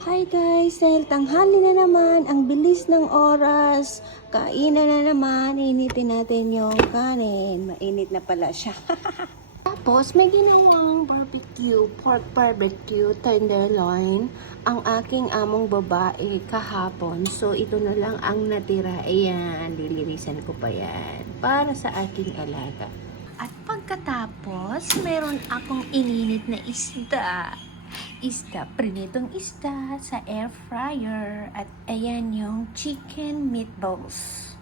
Hi guys, dahil tanghali na naman, ang bilis ng oras, kainan na naman, initin natin yung kanin. Mainit na pala siya. Tapos, may ginawang barbecue, pork barbecue, tenderloin, ang aking among babae kahapon. So, ito na lang ang natira. Ayan, lilinisan ko pa yan para sa aking alaga. At pagkatapos, meron akong ininit na prinitong isda sa air fryer. At ayan yung chicken meatballs.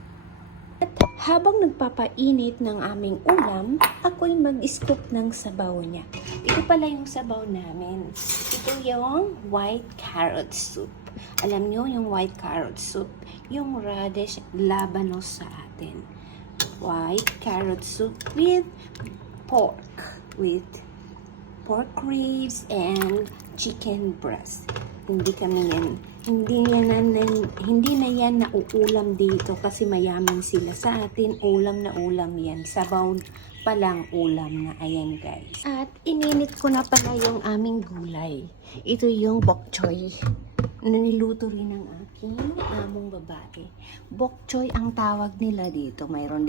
At habang nagpapainit ng aming ulam, ako'y mag-scoop ng sabaw niya. Ito pala yung sabaw namin. Ito yung white carrot soup. Alam nyo yung white carrot soup, yung radish labanos sa atin. White carrot soup with pork ribs and chicken breast. Hindi na yan nauulam dito kasi mayaman sila. Sa atin, ulam na ulam yan. Sabaw pa lang ulam na. Ayan guys. At ininit ko na pala yung aming gulay. Ito yung bok choy na niluto rin ng aking among babae. Bok choy ang tawag nila dito. Mayroon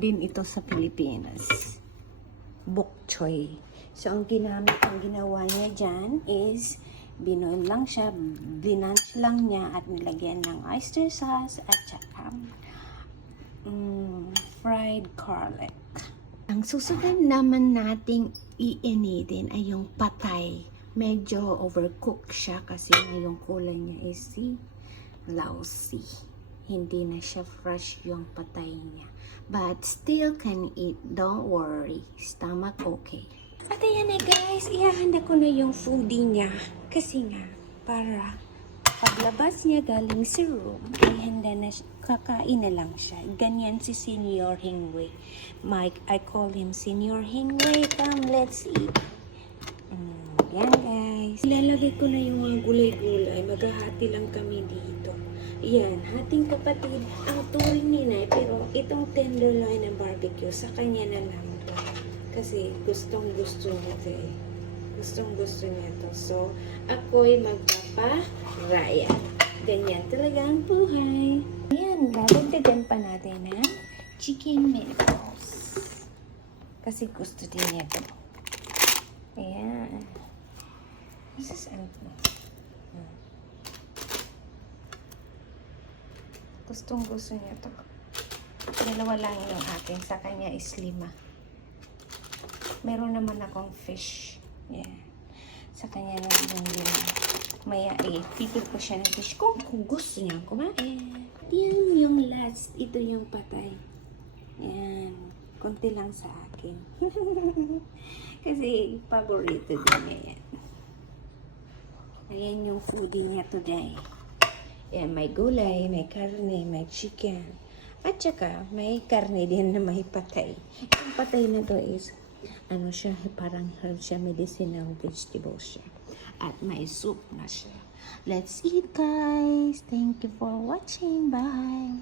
din ito sa Pilipinas. Bok choy. So, ang ginawa niya dyan is binoil lang siya, blanch lang niya at nilagyan ng oyster sauce at saka fried garlic. Ang susunod naman nating iinitin ay yung patay. Medyo overcooked siya kasi yung kulay niya is lousy. Hindi na siya fresh yung patay niya. But still can eat. Don't worry. Stomach okay. At ayan na guys, ihahanda ko na yung foodie niya. Kasi nga, para paglabas niya galing sa room, ay handa na siya, kakain na lang siya. Ganyan si Senior Hingway. I call him Senior Hingway. Come, let's eat. Yan guys. Ilalagay ko na yung mga gulay-gulay. Maghahati lang kami dito. Yan, hating kapatid. Ang turing nila, pero itong tenderloin ng barbecue, sa kanya na lang to. Kasi gustong-gusto niya to eh. Gustong-gusto niya to. So, ako'y magpaparaya. Ganyan talaga ang buhay. Ayan, dadagdagan pa natin ng chicken meatballs. Kasi gusto din niya to. Ayan. This is ano. Gustong-gusto niya to. Dalawa lang yung akin. Sa kanya is 5. Meron naman akong fish. Yeah. Sa kanya na yung maya pipil ko siya ng fish kung gusto niya kumain. Yan yung last. Ito yung patay. Yan. Konti lang sa akin. Kasi paborito din niya yan. Ayan yung foodie niya today. Yan, may gulay, may karne, may chicken. At saka, may karne din na may patay. Yung patay na to is ano siya, parang herb siya, medicinal vegetable siya. At may soup na siya. Let's eat guys! Thank you for watching. Bye!